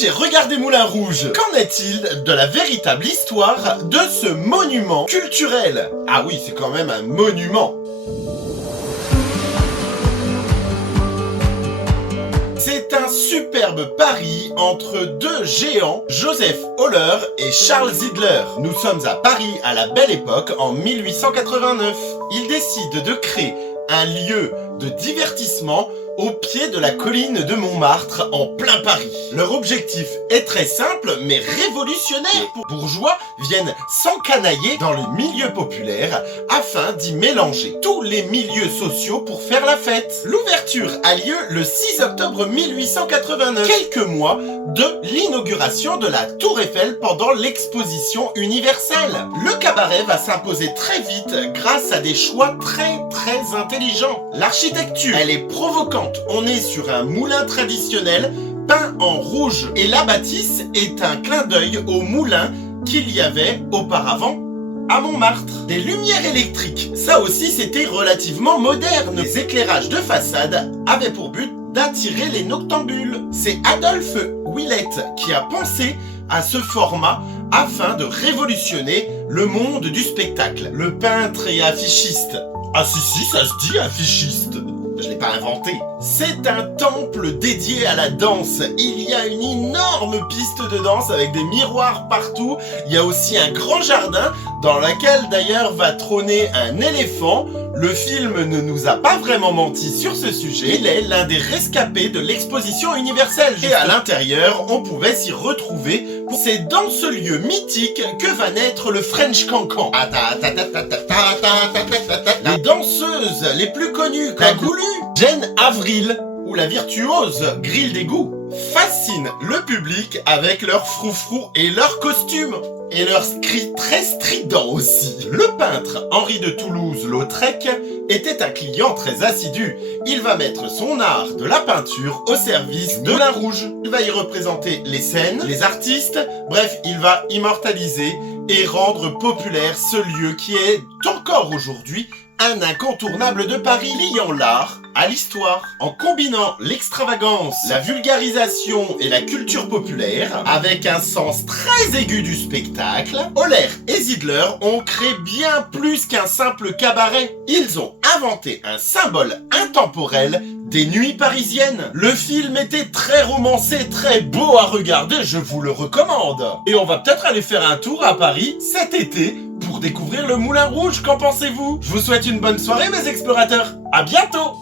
J'ai regardé Moulin Rouge. Qu'en est-il de la véritable histoire de ce monument culturel? Ah oui, c'est quand même un monument. C'est un superbe pari entre deux géants, Joseph Holler et Charles Ziegler. Nous sommes à Paris à la Belle Époque en 1889. Ils décident de créer un lieu de divertissement au pied de la colline de Montmartre en plein Paris. Leur objectif est très simple mais révolutionnaire. Les bourgeois viennent s'encanailler dans le milieu populaire afin d'y mélanger tous les milieux sociaux pour faire la fête. L'ouverture a lieu le 6 octobre 1889, quelques mois de l'inauguration de la Tour Eiffel pendant l'exposition universelle. Le cabaret va s'imposer très vite grâce à des choix très intelligents. L'architecture, elle est provocante. On est sur un moulin traditionnel peint en rouge et la bâtisse est un clin d'œil au moulin qu'il y avait auparavant à Montmartre. Des lumières électriques, ça aussi c'était relativement moderne. Les éclairages de façade avaient pour but d'attirer les noctambules. C'est Adolphe Willett qui a pensé à ce format afin de révolutionner le monde du spectacle. Le peintre et affichiste. Ah si, ça se dit affichiste. Je l'ai pas inventé. C'est un temple dédié à la danse. Il y a une énorme piste de danse avec des miroirs partout. Il y a aussi un grand jardin dans lequel d'ailleurs va trôner un éléphant. Le film ne nous a pas vraiment menti sur ce sujet. Il est l'un des rescapés de l'exposition universelle. Et à l'intérieur, on pouvait s'y retrouver. C'est dans ce lieu mythique que va naître le French Cancan. Les danseuses les plus connues, la Goulue, Jane Avril ou la virtuose Grille d'égout fascinent le public avec leurs froufrous et leurs costumes. Et leurs cris très stridents aussi. Le peintre Henri de Toulouse-Lautrec était un client très assidu. Il va mettre son art de la peinture au service de Moulin Rouge. Il va y représenter les scènes, les artistes, bref, il va immortaliser et rendre populaire ce lieu qui est encore aujourd'hui un incontournable de Paris, liant l'art à l'histoire. En combinant l'extravagance, la vulgarisation et la culture populaire, avec un sens très aigu du spectacle, Holler et Ziegler ont créé bien plus qu'un simple cabaret. Ils ont inventé un symbole intemporel des nuits parisiennes. Le film était très romancé, très beau à regarder, je vous le recommande. Et on va peut-être aller faire un tour à Paris cet été pour découvrir le Moulin Rouge, qu'en pensez-vous? Je vous souhaite une bonne soirée mes explorateurs, à bientôt!